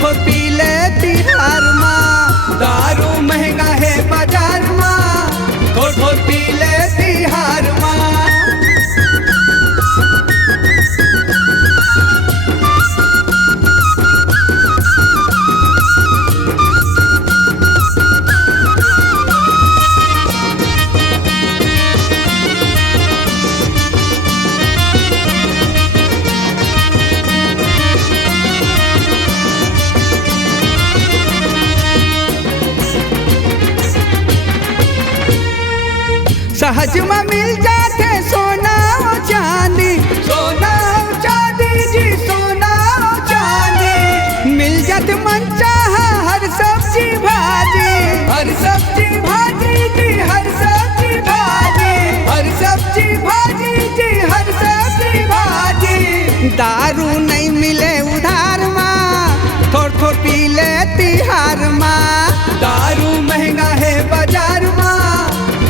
थोड़ पी ले तिहार माँ। दारू महंगा है बाजार माँ, थोड़ थोड़ पी ले तिहार माँ। सहज में मिल जाते सोना और चांदी, सोना और चांदी जी, सोना और चांदी। मिल जाते मन चाहा हर सब्जी भाजी, हर सब्जी भाजी जी, हर सब्जी भाजी, हर सब्जी भाजी जी, हर सब्जी भाजी। दारू नहीं मिले उधार माँ, थोड़ थोड़ पी ले तिहार माँ। दारू महंगा है बाजार माँ,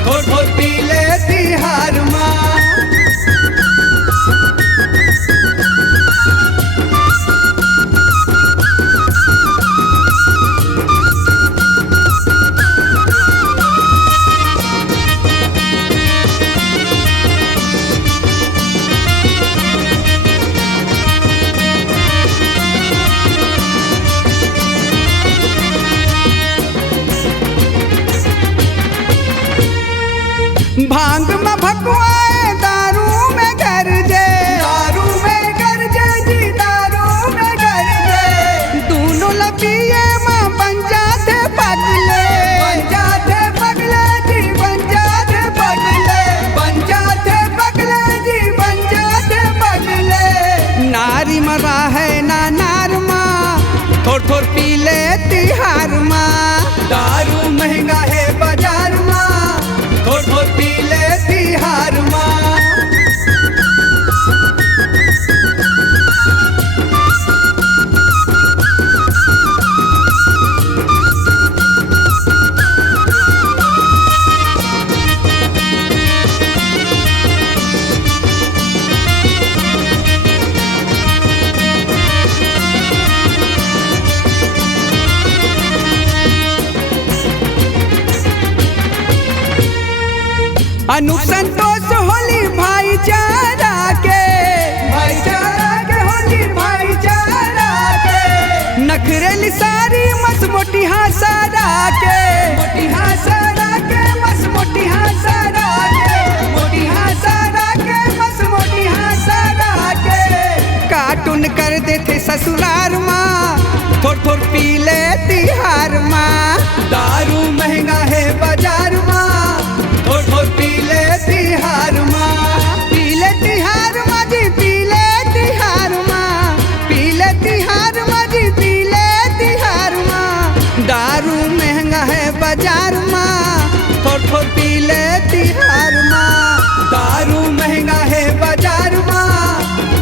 थोड़ थोड़ पी ले तिहार माँ। भांग में भकुआए दारू में गरजे, दारू में गरजे जी, दारू में गरजे। दोनों लपिए माँ बन जाते पगले, बन जाते पगले जी, बन जाते पगले, बन जाते पगले जी, बन जाते पगले। नारी मरा है ना नार माँ, थोड़ थोड़ पी ले तिहार माँ। दारू महंगा है बाजार माँ, थोड़ थोड़ पी ले तिहार माँ। अनुप संतोष होली भाईचारा के, भाईचारा के होली भाईचारा के। नखरेली सारी मस मोटी सारा के, मोटी सारा के, मस मोटी सारा के, मोटी सारा के, मस मोटी सारा के। कार्टून कर देते ससुरार माँ, थोड़ थोड़ पी ले तिहार माँ। दारू महंगा है बाजार माँ, थोड़ थोड़ पी ले तिहार माँ। पी ले तिहार माँ जी, पी ले तिहार माँ, पी ले तिहार माँ जी, पी ले तिहार माँ। दारू महंगा है बाजार माँ, थोड़ थोड़ पी ले तिहार माँ। दारू महंगा है बाजार माँ,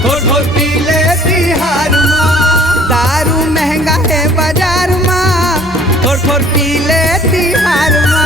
थोड़ थोड़ पी ले तिहार माँ। दारू महंगा है बाजार माँ, थोड़ थोड़ पी ले तिहार माँ।